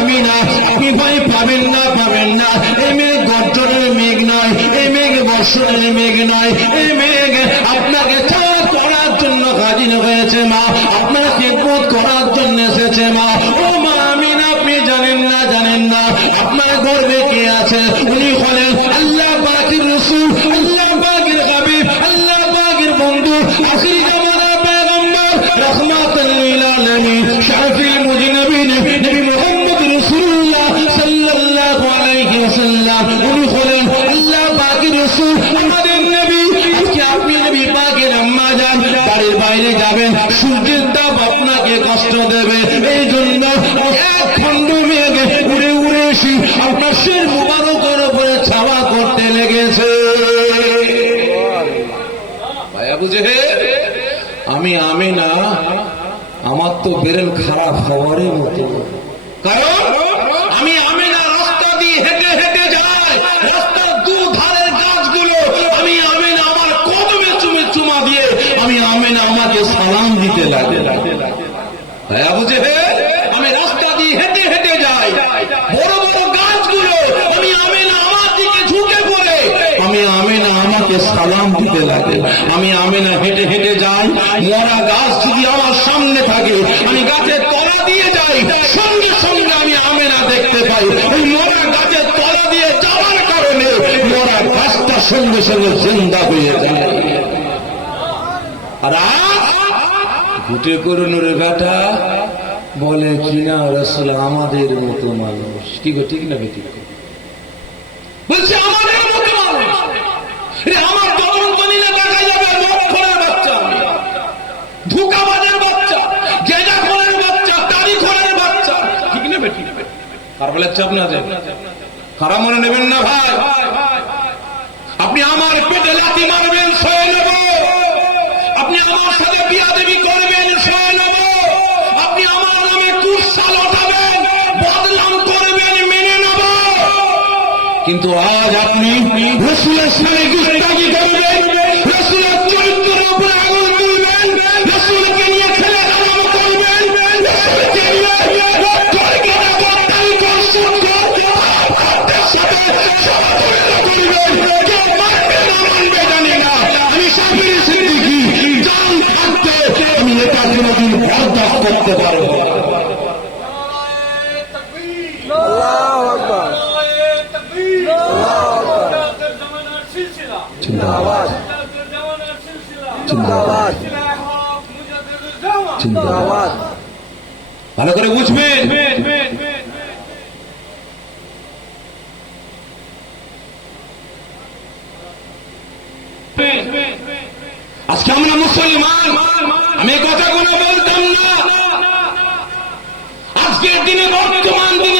আমি না, আপনি ভয় পাবেন না, পাবেন না। এই মেঘ গর্জনের মেঘ নয়, এই মেঘ বর্ষণের মেঘ নয়, এই মেঘ আপনাকে চাঁদ করার জন্য হাজির হয়েছে মা, আপনার খেদমত করার জন্য এসেছে মা। ও মা আমিনা, আপনি জানেন না, জানেন না আপনার গর্বে কে আছে? উনি হলেন আল্লাহ পাকের রাসূল, আল্লাহ পাকের হাবিব, আল্লাহ পাকের বন্ধু, আখিরি জামানার পয়গম্বর, রাহমাতুল লিল আলামিন, শাফিউল মুজনিবিন, নবী মুহাম্মদ রাসূলুল্লাহ সাল্লাল্লাহু আলাইহি ওয়াসাল্লাম। উনি হলেন আল্লাহ পাকের রাসূল, আমাদের নবী। আজকে আপনি নবী পাকের আম্মা যান, বাড়ির বাইরে যাবেন, সূর্যের তাপ আপনাকে কষ্ট দেবে, এই জন্য এক খণ্ড মেঘ উড়ে উড়ে এসে আপনার শির মুবারকের উপরে ছাওয়া করতে লেগেছে। ভাইয়া বুঝে আমি আমিনা, আমার তো বেরেল খারাপ হওয়ারই মতো, কারণ আমি আমিনা রাস্তা দিয়ে হেঁটে হেঁটে যাই, রাস্তার দু ধারের গাছগুলো আমি আমিনা আমার কদমে চুমে চুমা দিয়ে আমি আমিনা আমাকে সালাম দিতে লাগে। ভাইয়া বুঝে আমি রাস্তা দিয়ে হেঁটে হেঁটে যাই, বড় বড় গাছগুলো আমি আমিনা আমার দিকে ঝুঁকে পড়ে আমি আমিনা আমাকে সালাম দিতে লাগে। আমি আমিনা হেঁটে হেঁটে যাই, মরা গাছ যদি আমার সামনে থাকে আমি গাছের তলা দিয়ে যাই, সঙ্গে সঙ্গে আমি আমিনা দেখতে পাই ওই মরা গাছের তলা দিয়ে যাওয়ার কারণে মরা গাছটা সঙ্গে সঙ্গে জিন্দা হয়ে যায়। আর ঘুটে করে নুরে বেটা বলে কিনা রাসূল আমাদের মতো মানুষ, কি গো ঠিক না বেটি? বলছে আমাদের মতো মানুষ, আমার জন্মদিনে দেখা যাবে মক্খরের বাচ্চা, ধোঁকাবাজের বাচ্চা, গেঁজাখোরের বাচ্চা, তারিখোরের বাচ্চা, ঠিক না বেটি? আর বলে চাপ না যায়, খারাপ মনে নেবেন না ভাই। আপনি আমার পেটে লাথি মারবেন, সয়ে নেব। আপনি আমার সাথে বিয়াদবি করবেন, সয়ে নেব। আপনি আমার নামে কুৎসা লটাবেন, বদনাম করবেন, মেনে নেব। কিন্তু আজ আপনি রাসূলের সাথে গুস্তাখি করবেন, রাসূলের চরিত্রের উপরে আগুন তুলবেন, রাসূলকে নিয়ে খেলে হারাম করবেন, রাসূলকে নিয়ে রক্তকে বদনাম করছেন, আপনাদের সাথে সহযোগিতা করবেন। কে মানবে না মানবে জানি না, আমি শাফিঈ সিদ্দিকী জান থাকতে আমি এটা কোনোদিন বরদাস্ত করতে পারবো না। আল্লাহু আকবার, জিন্দাবাদ, জিন্দাবাদ, জিন্দাবাদ। ভালো করে বুঝবেন, আজকে আমরা মুসলমান, আমি কথাগুলো বলতাম না। আজকের দিনে বর্তমান দিনে